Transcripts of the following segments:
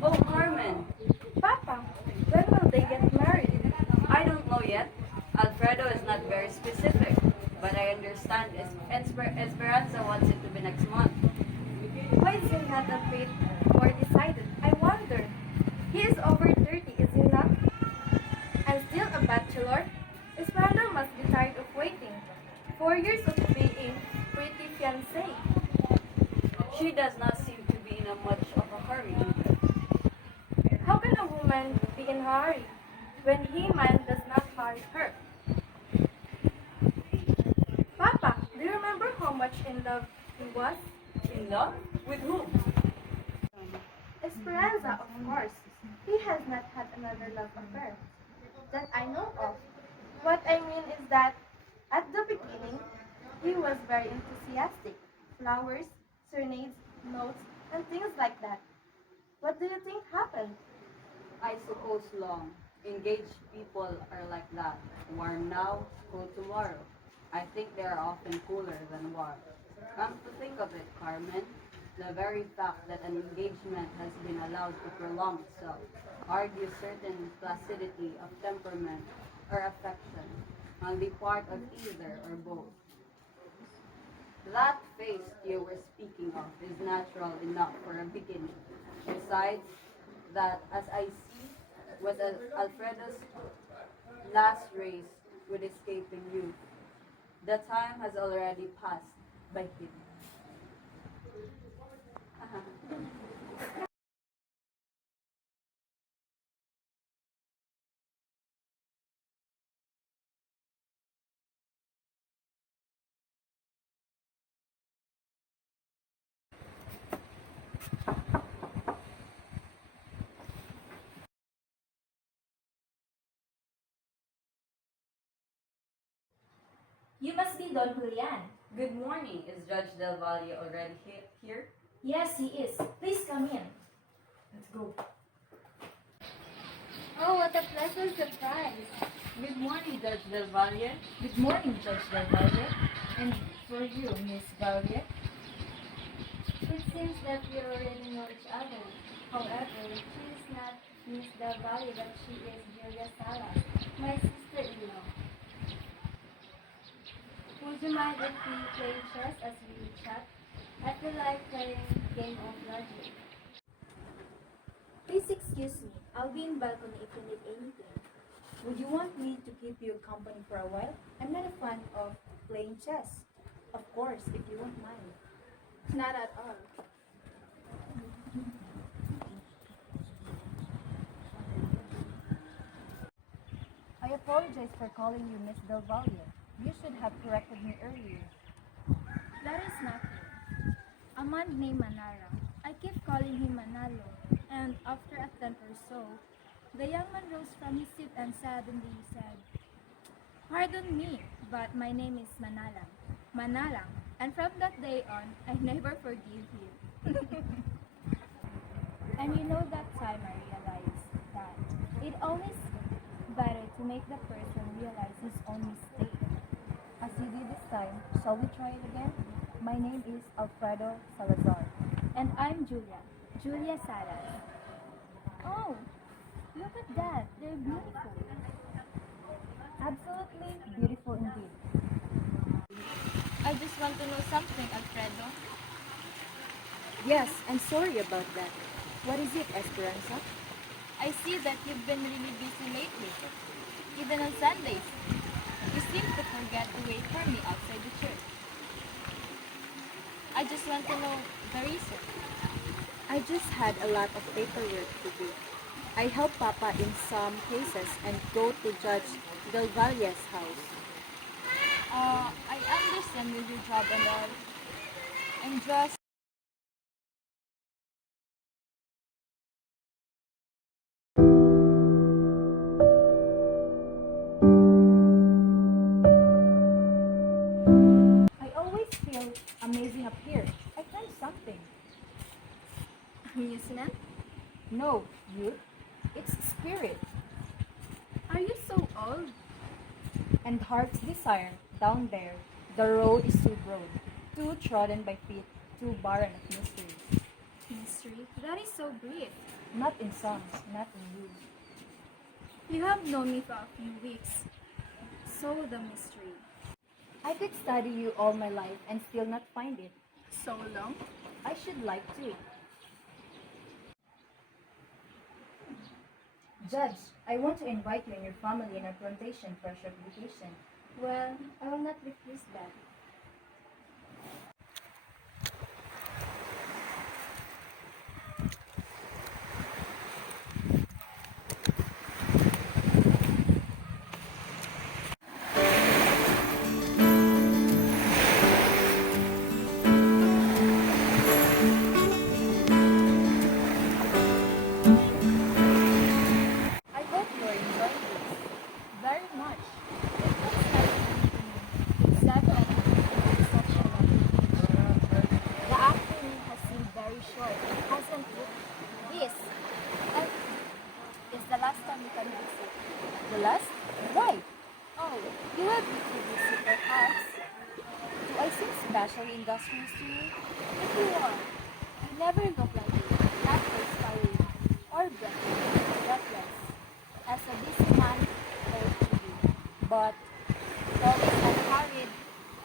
Oh, Carmen, Papa, when will they get married? I don't know yet. Alfredo is not very specific, but I understand Esperanza wants it to be next month. Why is he not a bit more decided? I wonder. He is over 30, is he not? And still a bachelor? Esperanza must be tired of waiting. 4 years of being pretty fiancé. She does not seem to be in a much of a hurry either. How can a woman be in a hurry when he man does not hurry her? Papa, do you remember how much in love he was? In love? With whom? Esperanza, of course. He has not had another love affair that I know of. What I mean is that at the beginning, he was very enthusiastic. Flowers, serenades, notes, and things like that. What do you think happened? I suppose long. Engaged people are like that. Warm now, cold tomorrow. I think they are often cooler than warm. Come to think of it, Carmen, the very fact that an engagement has been allowed to prolong itself argues certain placidity of temperament or affection on the part of either or both. That face you were speaking of is natural enough for a beginning. Besides, that, as I see, was Alfredo's last race with escaping youth. The time has already passed by him. You must be Don Julian. Good morning. Is Judge Del Valle already here? Yes, he is. Please come in. Let's go. Oh, what a pleasant surprise. Good morning, Judge Del Valle. Good morning, Judge Del Valle. And for you, Miss Valle. It seems that we already know each other. However, she is not Miss Del Valle, but she is Julia Salas, my sister-in-law. Would you mind if we play chess as we chat? I feel like playing game of logic. Please excuse me. I'll be in balcony if you need anything. Would you want me to keep you company for a while? I'm not a fan of playing chess. Of course, if you won't mind. Not at all. I apologize for calling you Miss Del Valle. You should have corrected me earlier. That is nothing. A man named Manara. I keep calling him Manalo, and after a tenth or so, the young man rose from his seat and suddenly said, "Pardon me, but my name is Manalang. Manalang." And from that day on, I never forgive him. And you know that time I realized that it always better to make the person realize his own mistake. As you did this time, shall we try it again? My name is Alfredo Salazar. And I'm Julia. Julia Salas. Oh, look at that. They're beautiful. Absolutely beautiful indeed. I just want to know something, Alfredo. Yes, I'm sorry about that. What is it, Esperanza? I see that you've been really busy lately. Even on Sundays. You seem to forget to wait for me outside the church. I just want to know the reason. I just had a lot of paperwork to do. I help Papa in some cases and go to Judge Del Valle's house. I understand with your job and all. And just I always feel amazing up here. I find something. amusement. No, youth. It's spirit Are you so old? and heart's desire. Down there, the road is too broad, too trodden by feet, too barren of mysteries. mystery? That is so brief. Not in some, not in you. You have known me for a few weeks. So the mystery. I could study you all my life and still not find it. So long? I should like to. Judge, I want to invite you and your family in our plantation for a short vacation. Well, I will not refuse that. I hope you're enjoying this. Very much. It looks like anything except that it's such a long beach. The afternoon has seemed very short, hasn't it? Yes. And it's the last time we can visit. The last? Why? Oh, you will be to visit our house. Do I seem especially industrious to you? If you are, you never look like it. Not perspiring or breathless. As a busy man ought to be. But Always unhurried,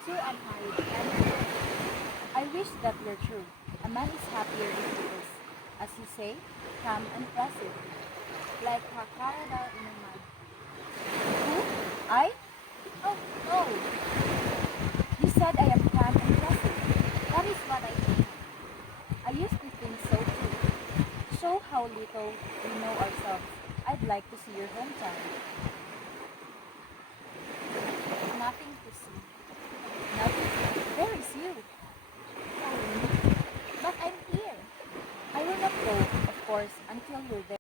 too unhurried, and I wish that were true. A man is happier if he is, as you say, calm and placid. like a crocodile in a mud. Who? I? Oh, no. You said I am calm and placid. That is what I think. I used to think so too. Show how little we know ourselves. I'd like to see your hometown. Nothing to see. Nothing. There is you. Oh, but I'm here. I will not go, of course, until you're there.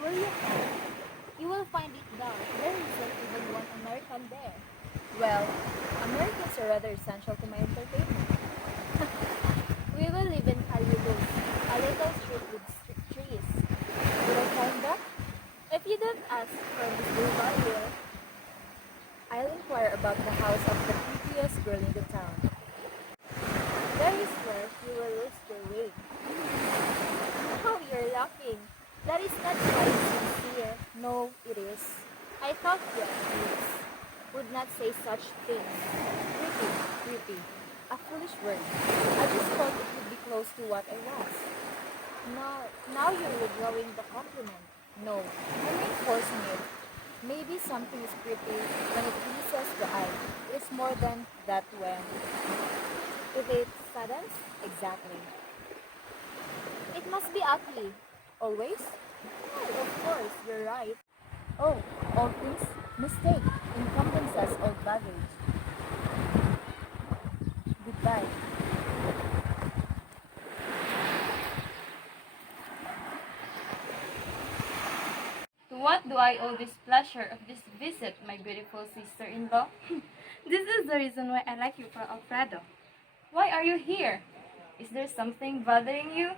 Where you from? You will find it dull. There isn't even one American there. Well, Americans are rather essential to my entertainment. We will live in Calvillos, a little street with trees. Will I find that? If you don't ask for Miss Duval, I'll inquire about the house of the prettiest girl in the town. there is where you will lose your way. Oh, you're laughing. That is not quite sincere. No, it is. I thought you at least would not say such things. Pretty. A foolish word. I just thought it would be close to what I was. Now you're withdrawing the compliment. No, I'm reinforcing it. Maybe something is pretty when it pleases the eye. It's more than that when... If it saddens, Exactly. it must be ugly. Always? Oh, of course, you're right. Oh, all things mistake. Encumbrances old baggage. Goodbye. To what do I owe this pleasure of this visit, my beautiful sister-in-law? This is the reason why I like you for Alfredo. Why are you here? Is there something bothering you?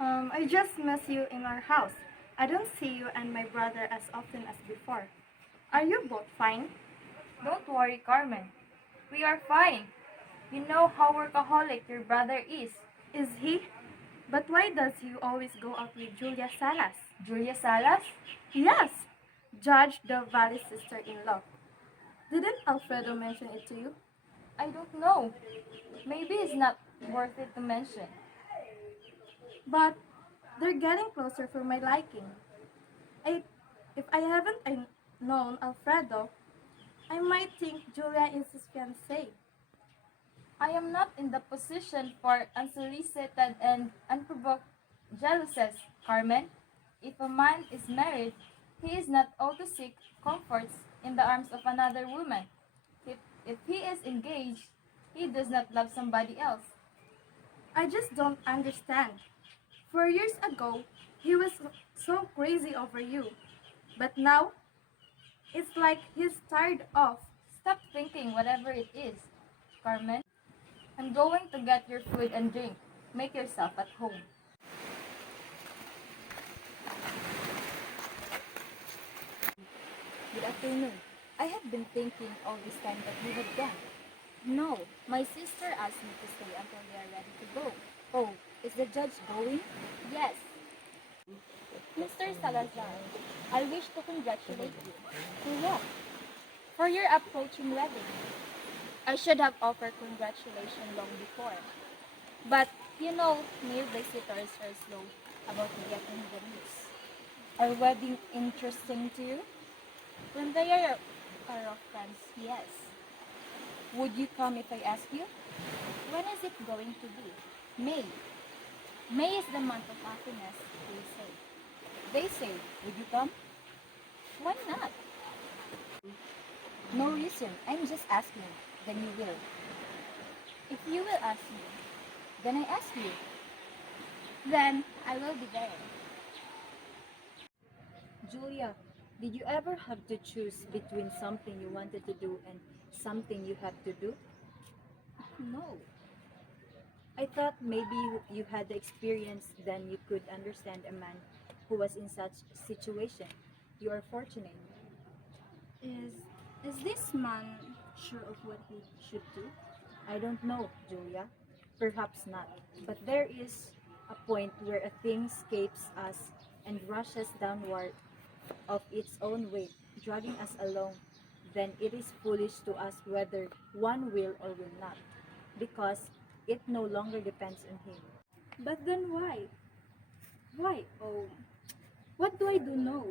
I just miss you in our house. I don't see you and my brother as often as before. Are you both fine? Don't worry, Carmen. We are fine. You know how workaholic your brother is. Is he? But why does he always go out with Julia Salas? Julia Salas? Yes, Judge Del Valle's sister-in-law. Didn't Alfredo mention it to you? I don't know. Maybe it's not worth it to mention. But they're getting closer for my liking. If I haven't known Alfredo, I might think Julia is his fiancée. I am not in the position for unsolicited and unprovoked jealousies, Carmen. If a man is married, he is not ought to seek comforts in the arms of another woman. If he is engaged, he does not love somebody else. I just don't understand. 4 years ago, he was so crazy over you. But now, it's like he's tired of. Stop thinking whatever it is, Carmen. I'm going to get your food and drink. Make yourself at home. Good afternoon. I have been thinking all this time that you had gone. No, my sister asked me to stay until they are ready to go. Oh, Is the judge going? Yes, Mr. Salazar, I wish to congratulate you. For what? For your approaching wedding. I should have offered congratulations long before. But, new visitors are slow about getting the news. Our wedding interesting to you? When they are of friends, yes. Would you come if I ask you? When is it going to be? May. May is the month of happiness, they say. They say, would you come? Why not? No reason. I'm just asking. Then you will. If you will ask me, Then I ask you. then I will be there. Julia, did you ever have to choose between something you wanted to do and something you had to do? No. I thought maybe you had the experience, then you could understand a man who was in such situation. You are fortunate. Is this man sure of what he should do? I don't know, Julia. Perhaps not. But there is a point where a thing escapes us and rushes downward of its own weight, dragging us along. Then it is foolish to ask whether one will or will not, because it no longer depends on him. But then why? Why? Oh, what do I do now?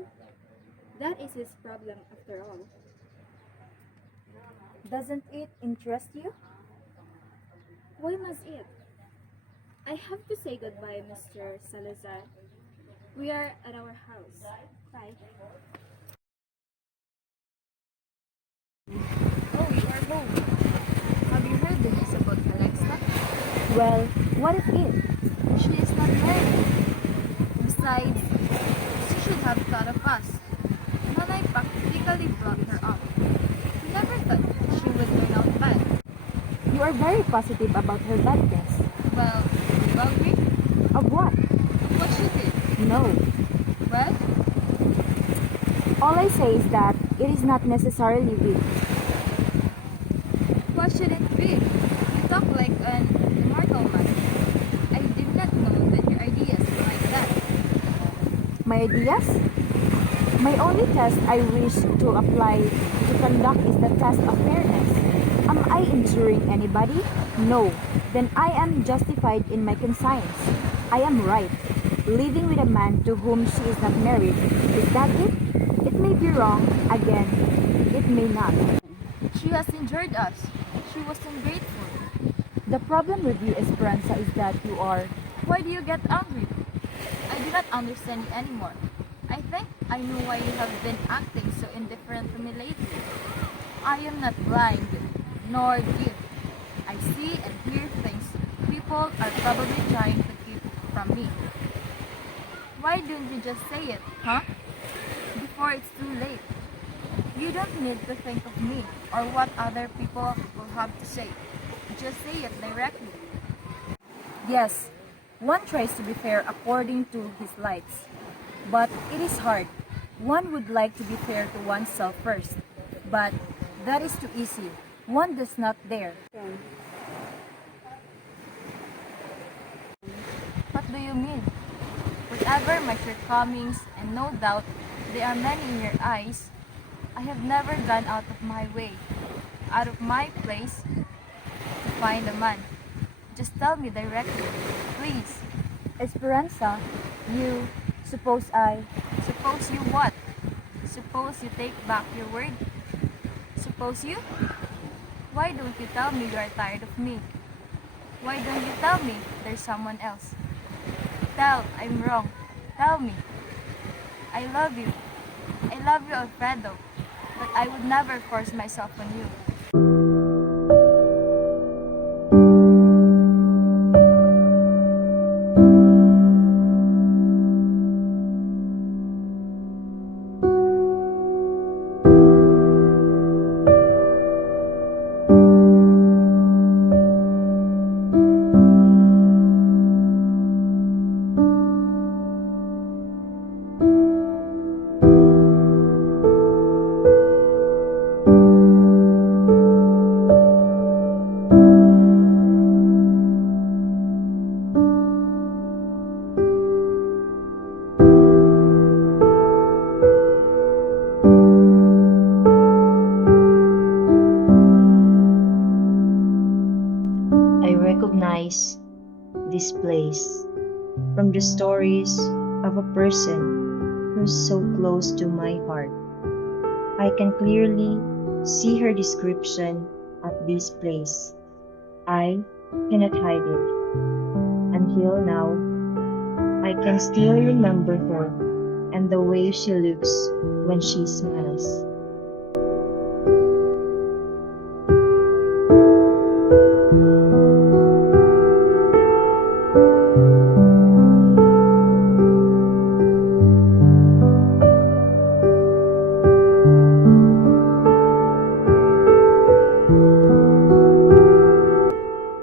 That is his problem after all. Doesn't it interest you? Why must it? I have to say goodbye, Mr. Salazar. We are at our house. Bye. Oh, you are home. Have you heard the news about Alexa? Well, what is it? She is not married. Besides, she should have thought of us. Nanay practically brought her up. We never thought she would turn out bad. You are very positive about her badness. Well, you agree? Of what? What she did? No. Well, All I say is that it is not necessarily weak. what should it be? You talk like an immortal man. I did not know that your ideas were like that. My ideas? My only test I wish to apply to conduct is the test of fairness. Am I injuring anybody? No. Then I am justified in my conscience. I am right. Living with a man to whom she is not married, is that it? It may be wrong. Again, it may not. She has injured us. She was ungrateful. The problem with you, Esperanza, is that you are... Why do you get angry? I do not understand you anymore. I think I know why you have been acting so indifferent to me lately. I am not blind, nor deaf. I see and hear things people are probably trying to keep from me. Why don't you just say it, huh? Before it's too late. You don't need to think of me or what other people will have to say. Just say it directly. Yes, one tries to be fair according to his lights. But it is hard. One would like to be fair to oneself first. But that is too easy. One does not dare. What do you mean? Whatever my shortcomings, and no doubt there are many in your eyes, I have never gone out of my way, out of my place, to find a man. Just tell me directly, please. Esperanza, you... Suppose I... Suppose you what? Suppose you take back your word? Suppose you? Why don't you tell me you are tired of me? Why don't you tell me there's someone else? I'm wrong. Tell me. I love you. I love you, Alfredo. But I would never force myself on you. recognize this place from the stories of a person who's so close to my heart. I can clearly see her description of this place. I cannot hide it. Until now, I can still remember her and the way she looks when she smiles.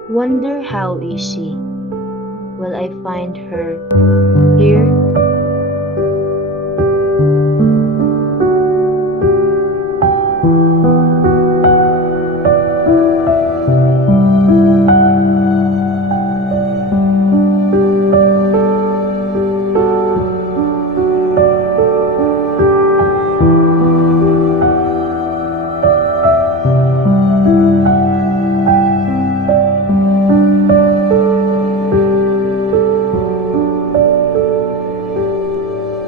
Wonder how is she? Will I find her here?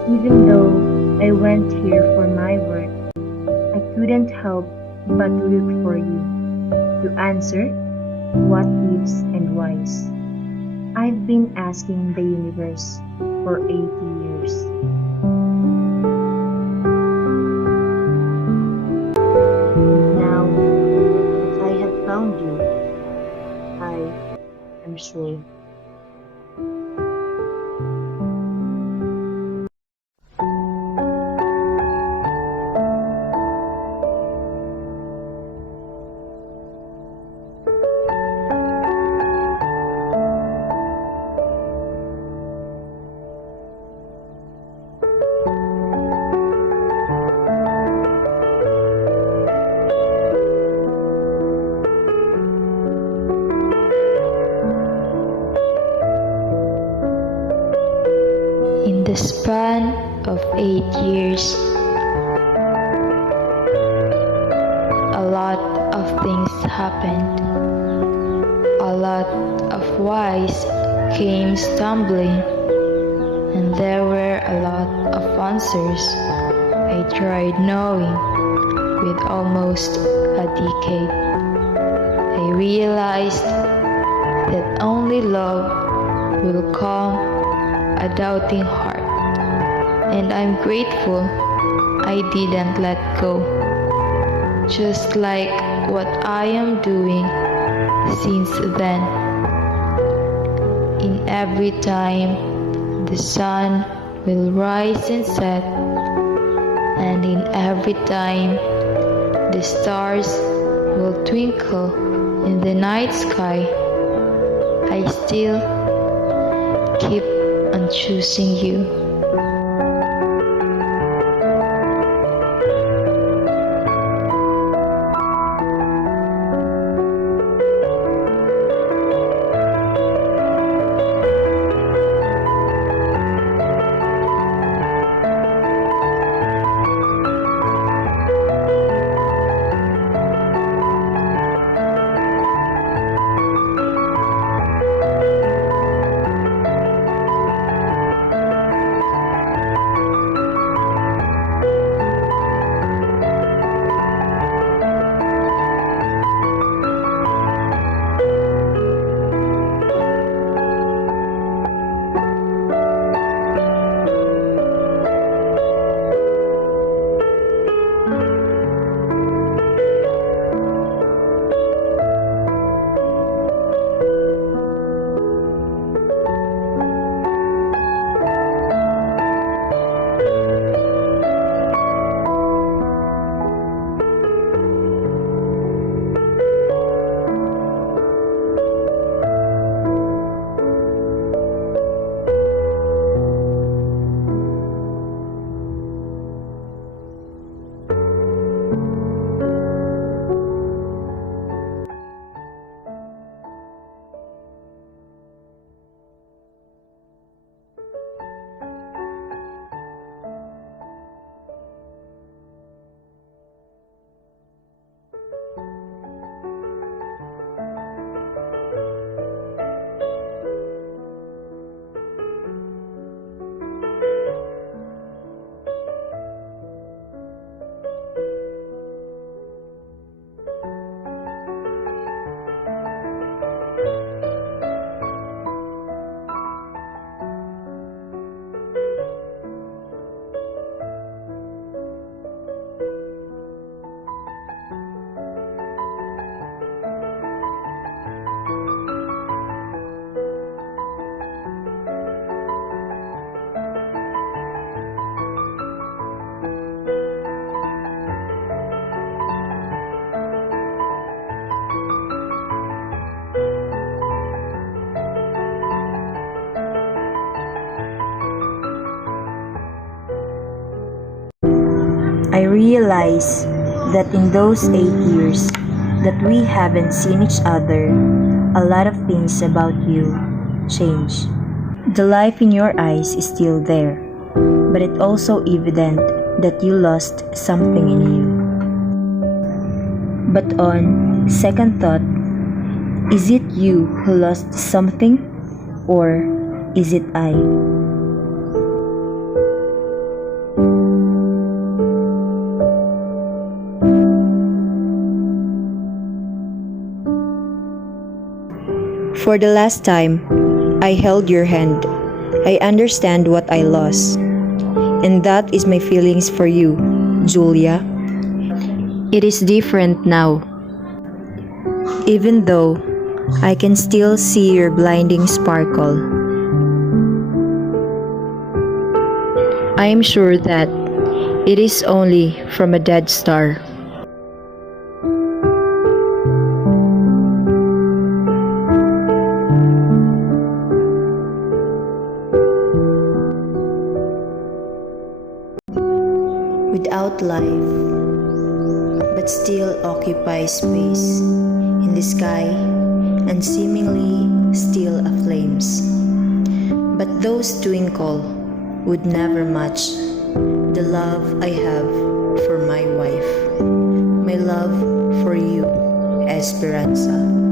Even though I went here for my work, I couldn't help but look for you to answer what ifs and whys. I've been asking the universe for 80 years. And now that I have found you, I am sure. In the span of 8 years, a lot of things happened. A lot of whys came stumbling, and there were a lot of answers I tried knowing with almost a decade. I realized that only love will calm a doubting heart, and I'm grateful I didn't let go. Just like what I am doing since then. In every time the sun will rise and set, and in every time the stars will twinkle in the night sky, I still keep on choosing you. I realize that in those 8 years that we haven't seen each other, a lot of things about you changed. The life in your eyes is still there, but it's also evident that you lost something in you. But on second thought, is it you who lost something, or is it I? For the last time, I held your hand. I understand what I lost. And that is my feelings for you, Julia. It is different now. Even though I can still see your blinding sparkle. I am sure that it is only from a dead star. Without life, but still occupies space in the sky and seemingly still aflames. But those twinkle would never match the love I have for my wife, my love for you, Esperanza.